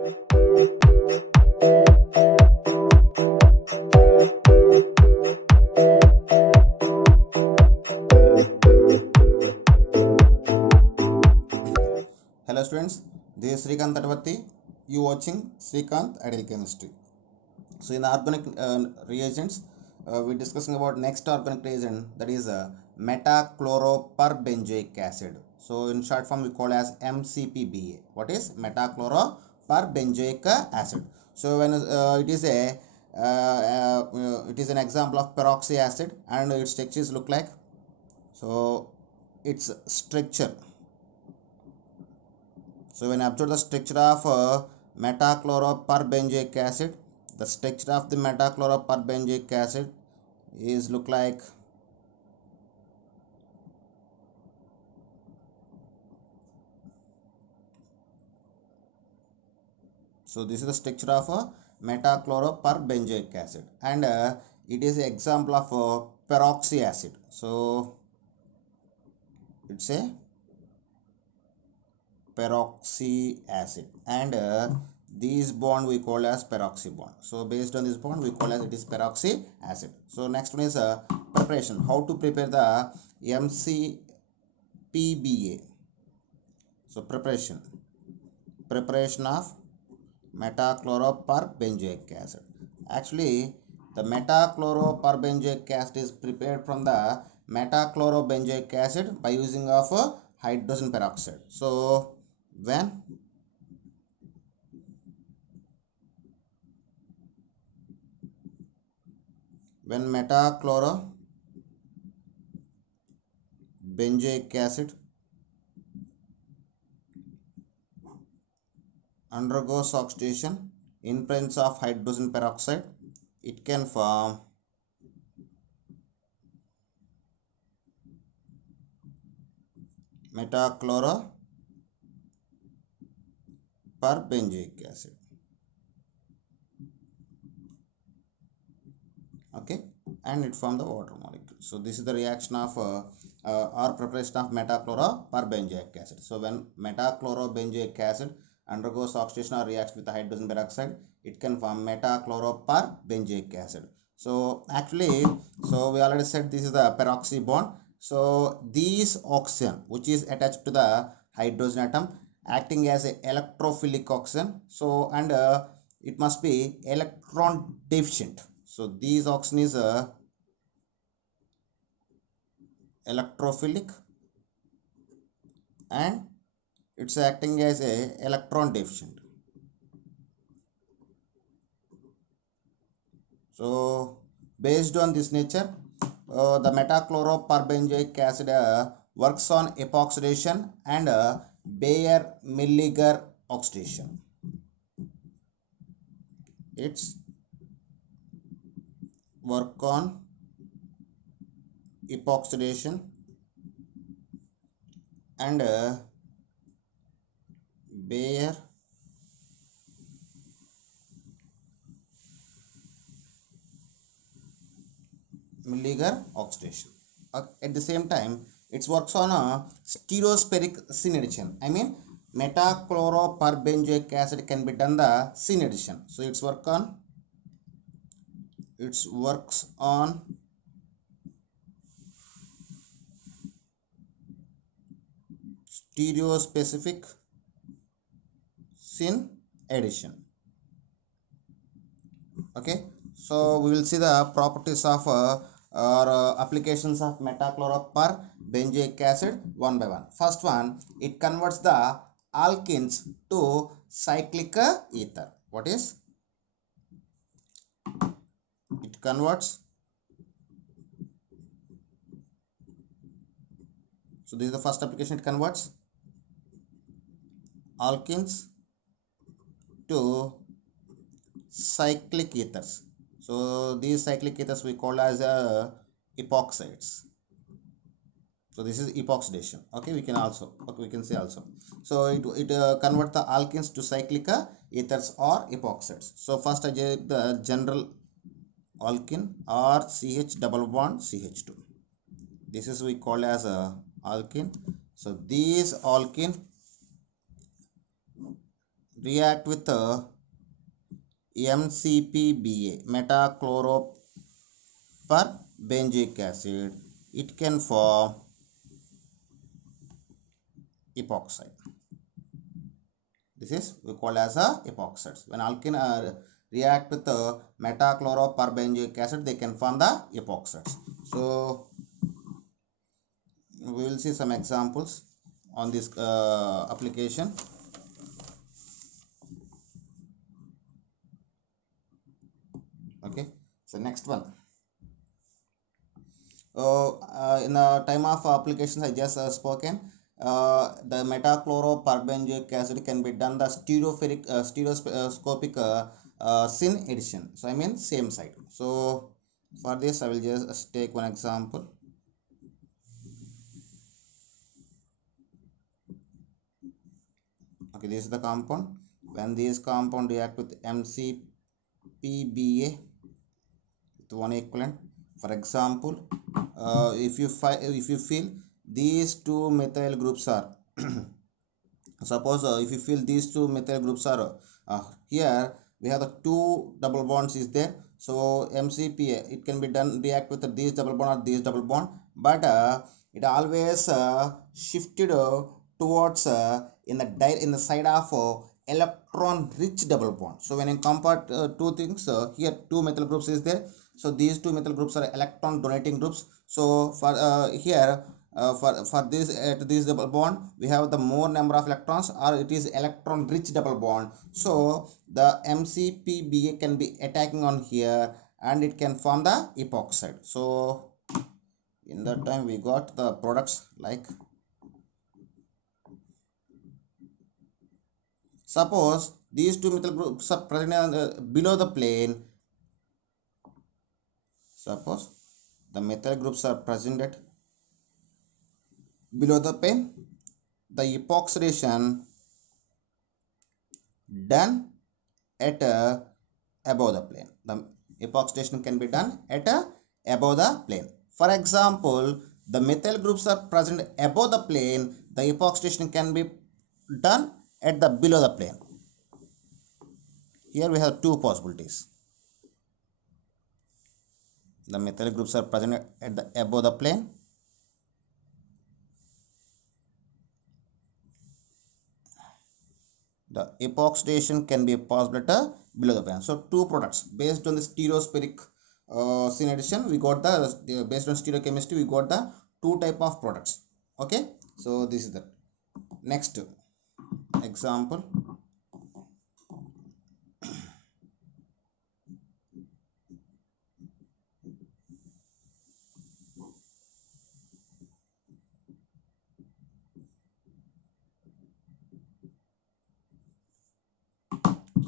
Hello students, this is Srikanth Tadavatti. You watching Srikanth Ideal Chemistry. So in the organic reagents, we're discussing about next organic reagent, that is metachloropurbenzoic acid. So in short form we call as MCPBA. What is metachloropurbenzoic acid? So when it is an example of peroxy acid, and its structures look like, so its structure. So when I observe the structure of metachloropurbenzoic acid, the structure of the metachloropurbenzoic acid is look like, so this is the structure of metachloropurbenzoic acid, and it is an example of peroxy acid. So it's a peroxy acid, and these bond we call as peroxy bond. So based on this bond we call as it is peroxy acid. So next one is preparation. How to prepare the MCPBA? So preparation of metachloropurbenzoic acid. Actually, the metachloropurbenzoic acid is prepared from the metachlorobenzoic acid by using of hydrogen peroxide. So when metachlorobenzoic acid undergoes oxidation in presence of hydrogen peroxide, it can form metachloropurbenzoic acid. Okay, and it form the water molecule. So this is the reaction of or preparation of metachloropurbenzoic acid. So when metachlorobenzoic acid undergoes oxidation or reacts with the hydrogen peroxide, it can form metachloropurbenzoic acid. So actually, so we already said this is the peroxy bond. So these oxygen which is attached to the hydrogen atom acting as a electrophilic oxygen. So and it must be electron deficient. So these oxygen is electrophilic, and it's acting as a electron deficient. So based on this nature, the metachloropurbenzoic acid works on epoxidation and Baeyer-Milliger oxidation. It's work on epoxidation and Baeyer-Milliger oxidation. At the same time, it works on a stereospheric syn addition. I mean, metachloropurbenzoic acid can be done the syn addition. So it works on stereospecific syn addition. Okay, so we will see the properties of or applications of metachloropurbenzoic acid one by one. First one, it converts the alkenes to cyclic ether. What is it? Converts, so this is the first application. It converts alkenes to cyclic ethers. So these cyclic ethers we call as epoxides. So this is epoxidation. Okay, we can say also. So it converts the alkenes to cyclic ethers or epoxides. So first I get the general alkene or CH double bond CH2. This is we call as alkene. So these alkene react with MCPBA, metachloroperbenzoic acid, it can form epoxide. This is we call as a epoxides. When alkene react with metachloroperbenzoic acid, they can form the epoxides. So we will see some examples on this application. Okay, so next one. In the time of applications I just spoken, the metachloroperbenzoic acid can be done the stereoscopic syn addition. So I mean same side. So for this I will just take one example. Okay, this is the compound. When this compound react with MCPBA with one equivalent, for example, if you feel these two methyl groups are suppose if you feel these two methyl groups are here, we have the two double bonds is there. So MCPA, it can be done react with this double bond or this double bond, but it always shifted towards in the side of electron rich double bond. So when you compare two things, here two methyl groups is there. So these two methyl groups are electron donating groups. So for here for this at this double bond we have the more number of electrons, or it is electron rich double bond. So the MCPBA can be attacking on here and it can form the epoxide. So in that time we got the products like, suppose these two methyl groups are present below the plane. Suppose the methyl groups are present at below the plane, the epoxidation done at above the plane. The epoxidation can be done at above the plane. For example, the methyl groups are present above the plane, the epoxidation can be done at the below the plane. Here we have two possibilities. The methyl groups are present at the above the plane, the epoxidation can be possible at below the plane. So two products based on the stereospheric syn addition, we got the based on stereochemistry we got the two type of products. Okay, so this is the next example.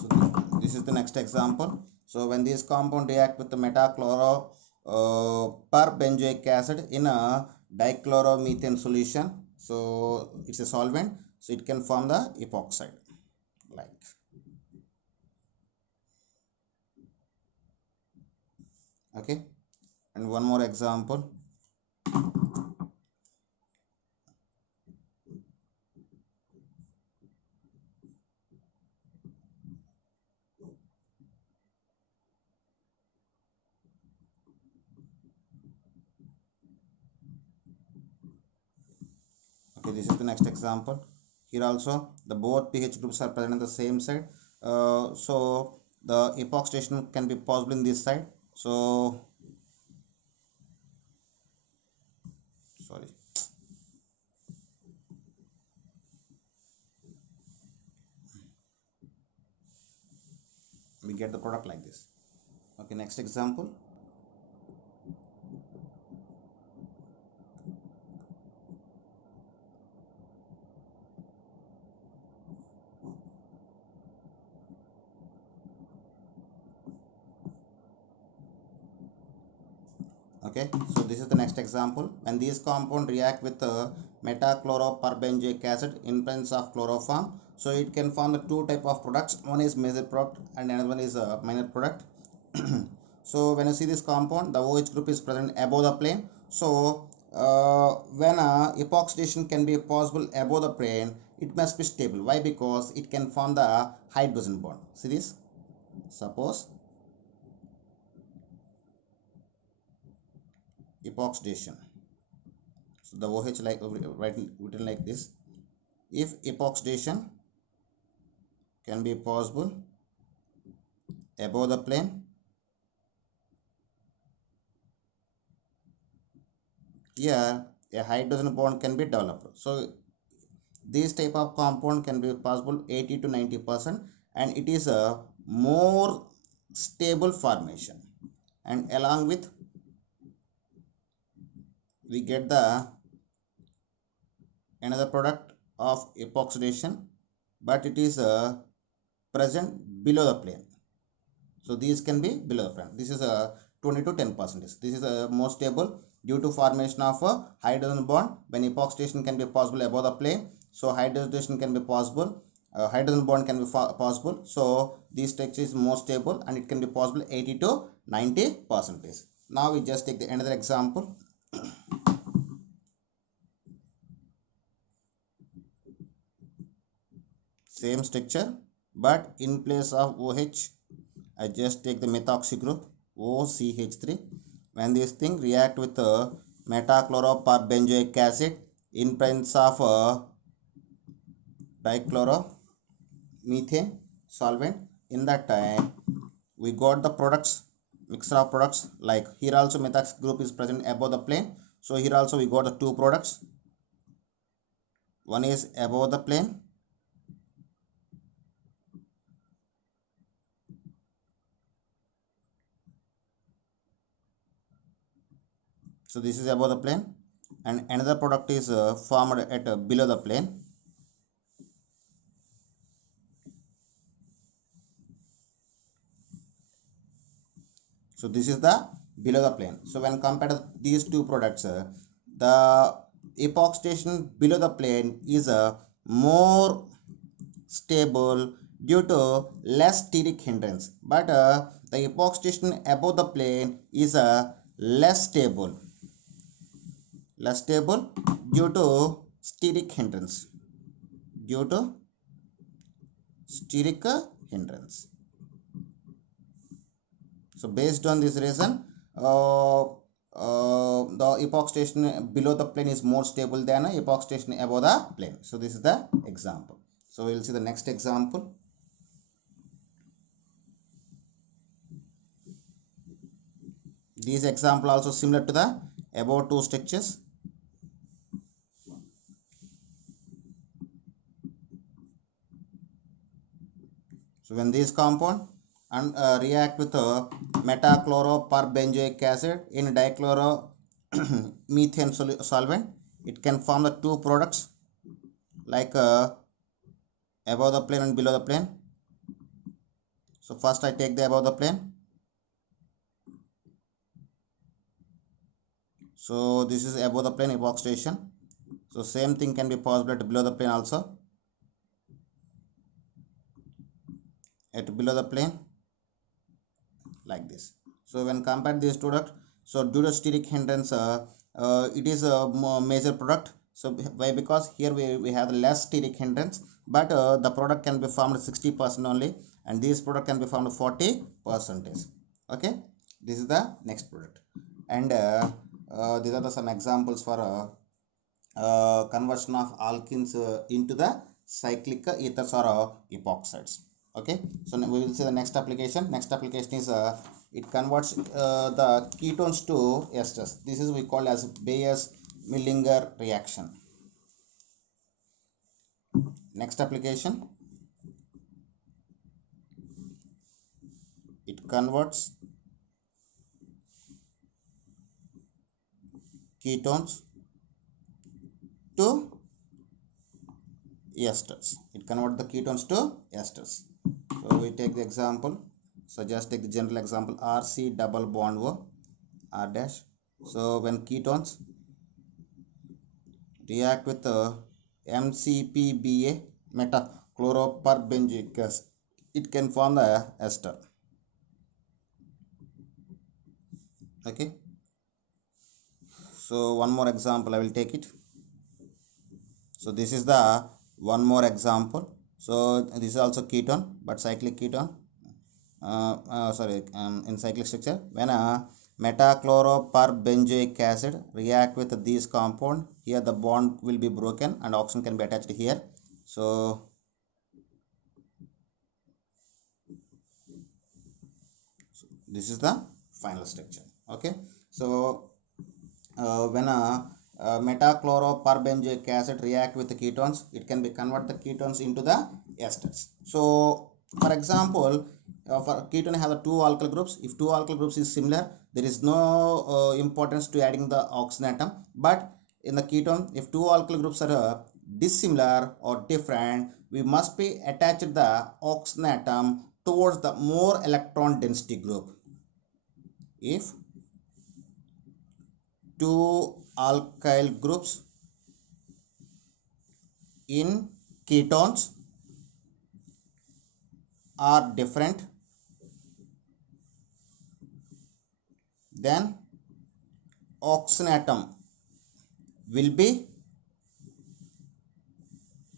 So this is the next example. So when these compound react with the metachloroperbenzoic acid in a dichloromethane solution, so it's a solvent, so it can form the epoxide like. Okay, and one more example. Okay, this is the next example. Here also the both pH groups are present on the same side, so the epoxidation can be possible in this side. So sorry, we get the product like this. Okay, next example. Okay, so this is the next example. When these compound react with metachloroperbenzoic acid in presence of chloroform, so it can form the two type of products. One is major product and another one is a minor product. So when you see this compound, the OH group is present above the plane. So when epoxidation can be possible above the plane, it must be stable. Why? Because it can form the hydrogen bond. See this? Suppose epoxidation. So the OH like written like this. If epoxidation can be possible above the plane, here a hydrogen bond can be developed. So this type of compound can be possible 80 to 90%, and it is a more stable formation. And along with we get the another product of epoxidation, but it is present below the plane. So these can be below the plane. This is a 20 to 10%. This is a more stable due to formation of a hydrogen bond. When epoxidation can be possible above the plane, so hydrogenation can be possible. Hydrogen bond can be possible. So this structure is more stable and it can be possible 80 to 90%. Now we just take another example. Same structure, but in place of OH, I just take the methoxy group OCH3. When this thing react with metachloroperbenzoic acid in presence of dichloromethane solvent, in that time we got the products, mixture of products. Like here also methoxy group is present above the plane, so here also we got the two products. One is above the plane, so this is above the plane, and another product is formed at below the plane. So this is the below the plane. So when compared to these two products, the epoxidation below the plane is more stable due to less steric hindrance, but the epoxidation above the plane is less stable due to steric hindrance. So based on this reason, the epoxidation below the plane is more stable than epoxidation above the plane. So this is the example. So we will see the next example. This example also similar to the above two structures. So when this compound and react with metachloroperbenzoic acid in dichloromethane solvent, it can form the two products like above the plane and below the plane. So first I take the above the plane. So this is above the plane epoxidation. So same thing can be possible at below the plane also. At below the plane like this. So when compared this product, so due to steric hindrance, it is a major product. So why? Because here we have less steric hindrance, but the product can be formed 60% only, and this product can be formed 40%. Okay, this is the next product, and these are some examples for conversion of alkenes into the cyclic ethers or epoxides. Okay, so now we will see the next application. Next application is it converts the ketones to esters. This is we call as Baeys-Millinger reaction. Next application, it converts ketones to esters. It converts the ketones to esters. So we take the example. So just take the general example, RC double bond O, R dash. So when ketones react with MCPBA, metachloroperbenzoic acid, it can form the ester. Okay. So one more example I will take it. So this is the one more example. So this is also ketone, but cyclic ketone. In cyclic structure, when a metachloroperbenzoic acid react with these compound, here the bond will be broken and oxygen can be attached here. So this is the final structure. Okay, so when a metachloroperbenzoic acid react with the ketones, it can be convert the ketones into the esters. So for example, for ketone has two alkyl groups. If two alkyl groups is similar, there is no importance to adding the oxygen atom. But in the ketone, if two alkyl groups are dissimilar or different, we must be attached the oxygen atom towards the more electron density group. If two alkyl groups in ketones are different, then oxygen atom will be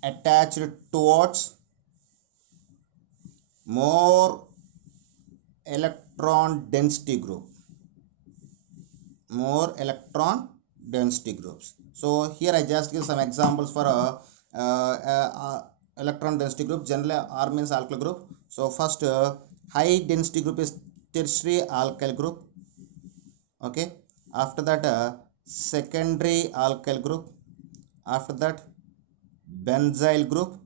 attached towards more electron density group, more electron density groups. So here I just give some examples for electron density group. Generally R means alkyl group. So first high density group is tertiary alkyl group. Okay, after that secondary alkyl group, after that benzyl group.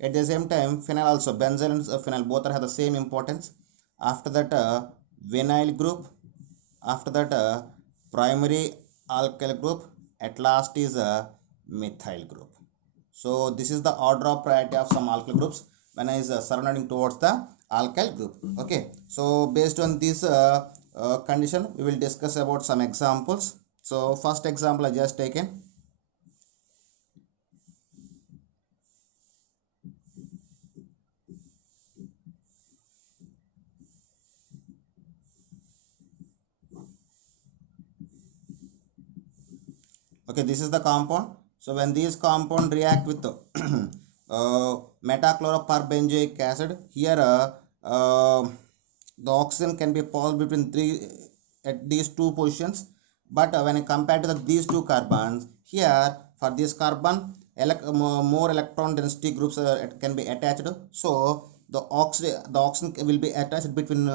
At the same time phenyl also, benzyl and phenyl both have the same importance. After that vinyl group, after that primary alkyl group, at last is a methyl group. So this is the order of priority of some alkyl groups when is surrounding towards the alkyl group. Okay, so based on this condition we will discuss about some examples. So first example I just taken. Okay, this is the compound. So when these compound react with the metachloroperbenzoic acid, here the oxygen can be passed between three at these two positions. But when compared to these two carbons, here for this carbon more electron density groups it can be attached. So the oxygen will be attached between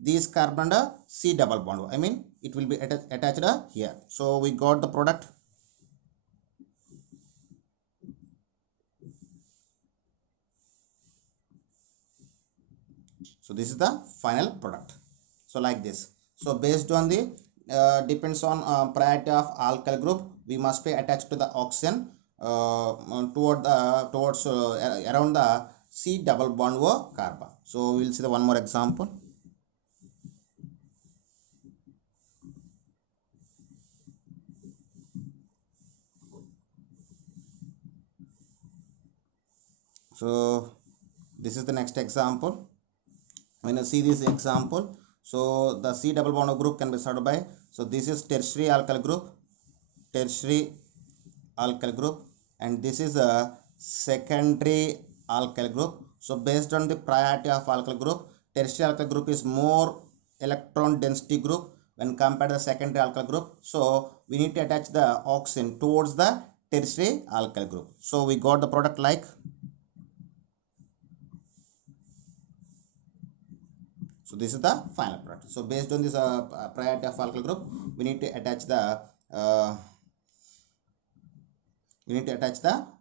these carbon and C double bond. I mean it will be attached here. So we got the product. So this is the final product. So like this. So based on the depends on priority of alkyl group, we must be attached to the oxygen towards around the C double bond O carbon. So we will see the one more example. So this is the next example. When you see this example, so the C double bond group can be started by, so this is tertiary alkyl group, and this is a secondary alkyl group. So based on the priority of alkyl group, tertiary alkyl group is more electron density group when compared to the secondary alkyl group. So we need to attach the oxygen towards the tertiary alkyl group. So we got the product like. So this is the final product. So based on this priority of alkyl group, we need to attach the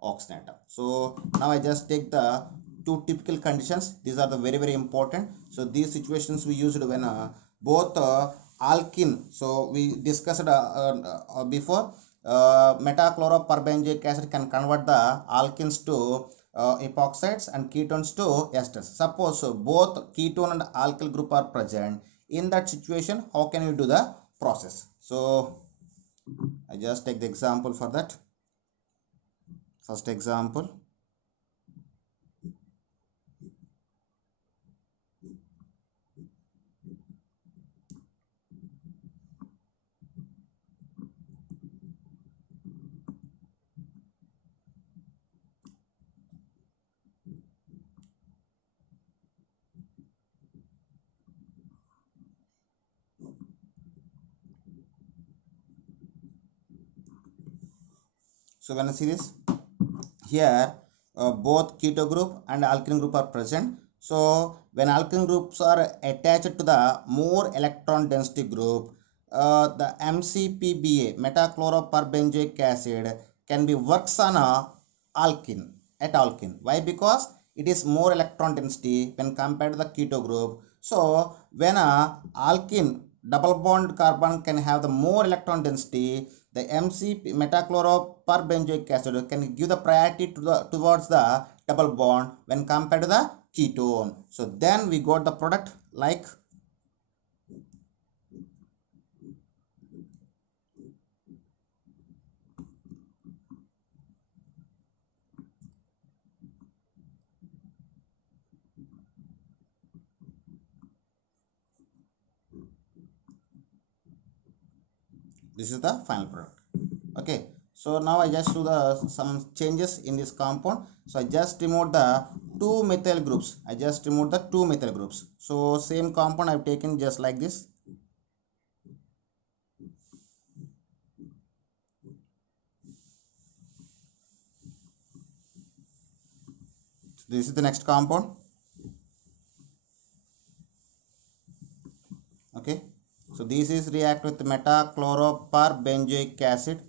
oxygen atom. So now I just take the two typical conditions. These are the very important. So these situations we used when both alkene. So we discussed before metachloroperbenzoic acid can convert the alkenes to epoxides and ketones to esters. Suppose both ketone and alkyl group are present. In that situation, how can we do the process? So I just take the example for that. First example. So when I see this here, both keto group and alkene group are present. So when alkene groups are attached to the more electron density group, the MCPBA, metachloroperbenzoic acid, can be works on a alkene at alkene. Why? Because it is more electron density when compared to the keto group. So when a alkene double bond carbon can have the more electron density, the MC metachloroperbenzoic acid can give the priority towards the double bond when compared to the ketone. So then we got the product like this is the final product. Okay, so now I just do the some changes in this compound. So I just remove the two methyl groups. I just remove the two methyl groups. So same compound I've taken just like this. So this is the next compound. Okay, so this is react with metachloroperbenzoic acid.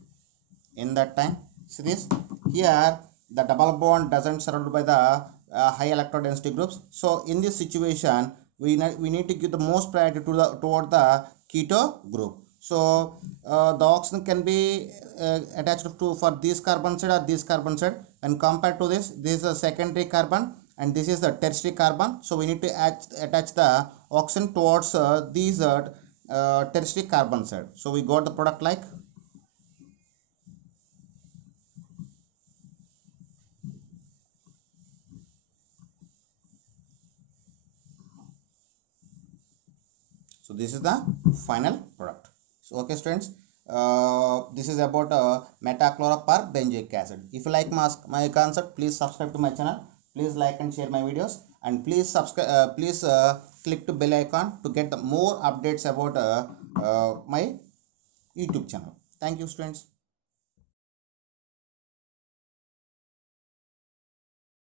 In that time, see this here, the double bond doesn't surrounded by the high electron density groups. So in this situation, we need to give the most priority to the toward the keto group. So the oxygen can be attached to for this carbon side or this carbon side. And compared to this is a secondary carbon and this is the tertiary carbon. So we need to attach the oxygen towards these tertiary carbon side. So we got the product like. So this is the final product. So okay students, this is about metachloroperbenzoic acid. If you like my concept, please subscribe to my channel. Please like and share my videos, and please subscribe. Please click to bell icon to get the more updates about my YouTube channel. Thank you students.